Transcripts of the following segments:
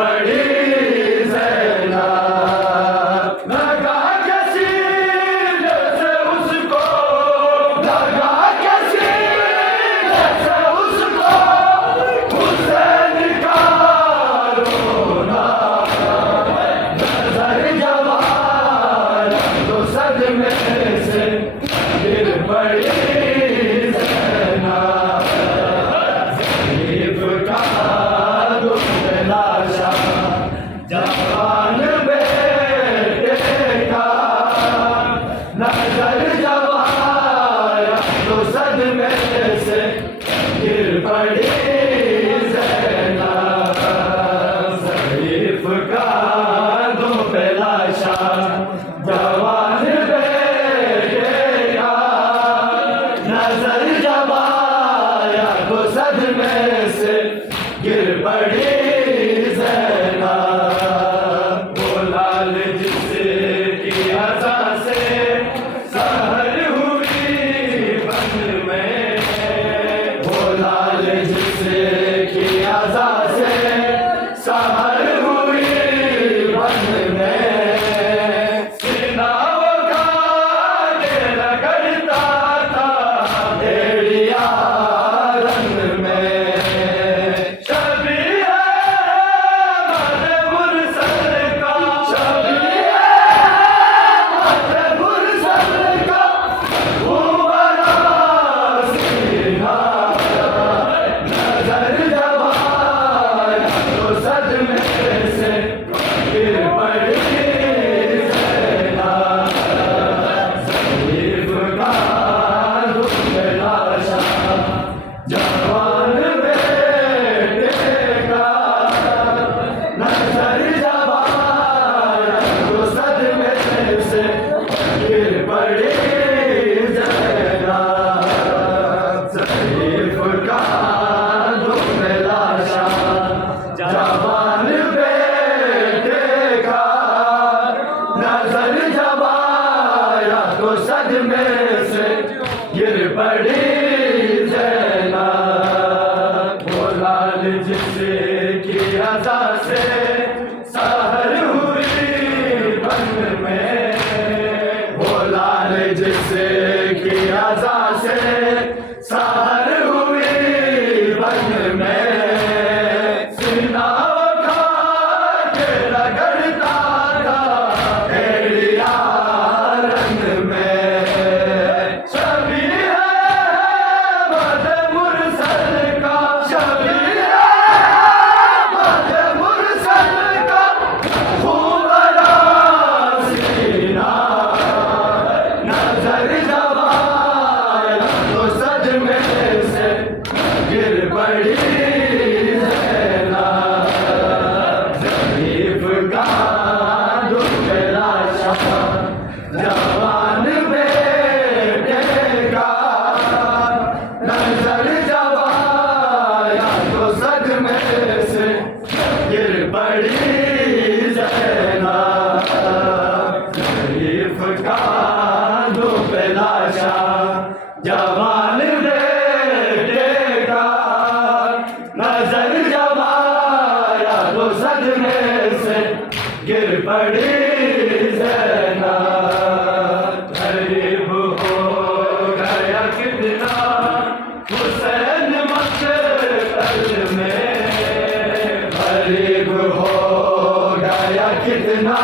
पड़ी ज़ैनब, लगा के सीने से उसको, लगा के सीने से उसको, हुसैन का रोना, नजर जब आया तो सदमे से गिर पड़ी जवान बेटे का नजर जब आया तो सदमे से गिर पड़ी ज़ैनब, शरीफ का दो पे लाशा जवान बेटे का नजर जब आया तो सदमे से गिर पड़ी सदमे से गिर पड़ी ज़ैनब, वो लाल जिसे की अज़ा से सहर हुई बन में, वो लाल जिसे की अज़ा से सहर हुई बन में, सीना उठा के रगड़ता था एड़िया रंग में, गिर पड़ी ज़ैनब, शरीफ का दो पे लाशा जवान बेटे का नजर जब आया तो सदमे से गिर पड़ी ज़ैनब, शरीफ का दो पे लाशा जवान नजर जब आया तो सदमे से गिर पड़ी ज़ैनब, गरीब हो गया कितना हुसैन मक़तल में, गरीब हो गया कितना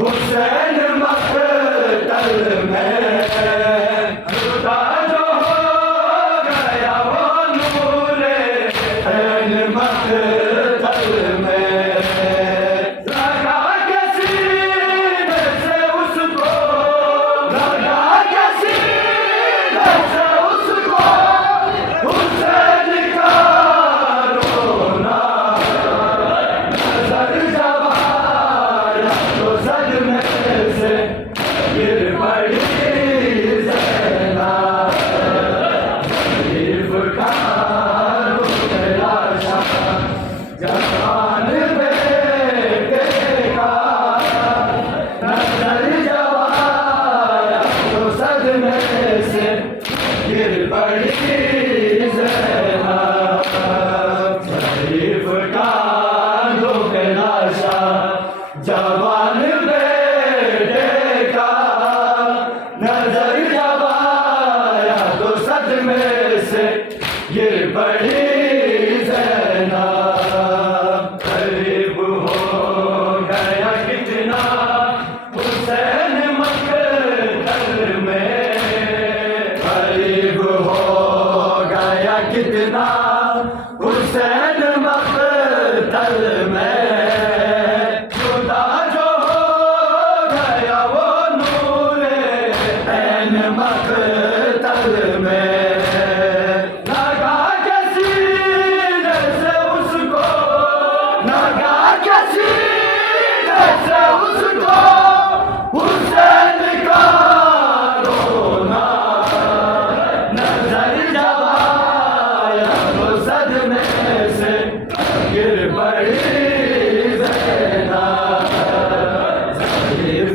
हुसैन मक़तल में, मक़तल में लगा के सीने से उसको, लगा के सीने से उसको, हुसैन का रोना, नजर जब आया तो सदमे से गिर पड़ी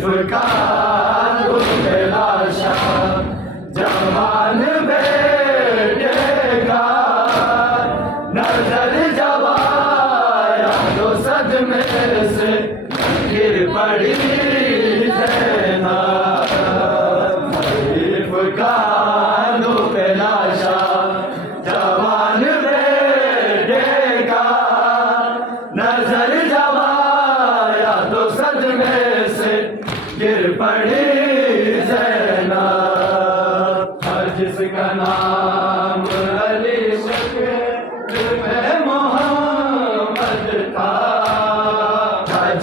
फुरकान बेलाशा जवान बेटेगा नजर जवाया तो सदमे से गिर पड़ी फुरकान बेलाशा जवान बेटेगा नजर जवाया तो सदमे से गिर पड़ी ज़ैनब जिसका नाम अली शक्ल में मोहम्मद था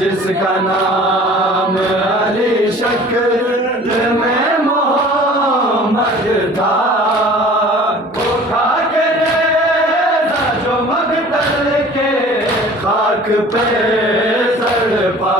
जिसका नाम अली शक्ल में मोहम्मद था वो खा के रेज़ा जो मक़तल के खाक पे तड़पा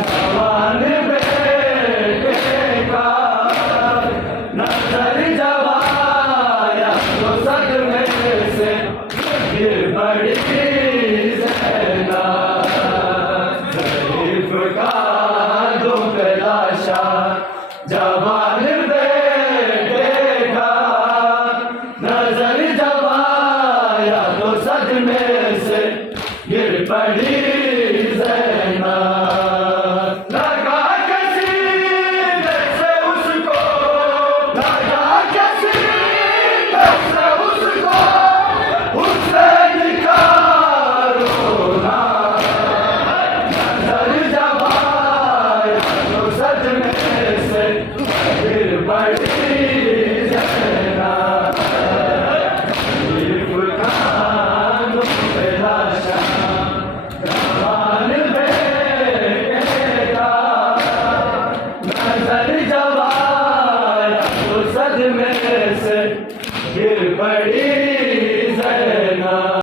जवान बेटेगा नजर जवाया तो सदमे से गिर पड़ी ज़ैनब फुरकान बेलाशा जवान बेटेगा नजर जवाया तो सदमे से गिर पड़ी सदमे से गिर पड़ी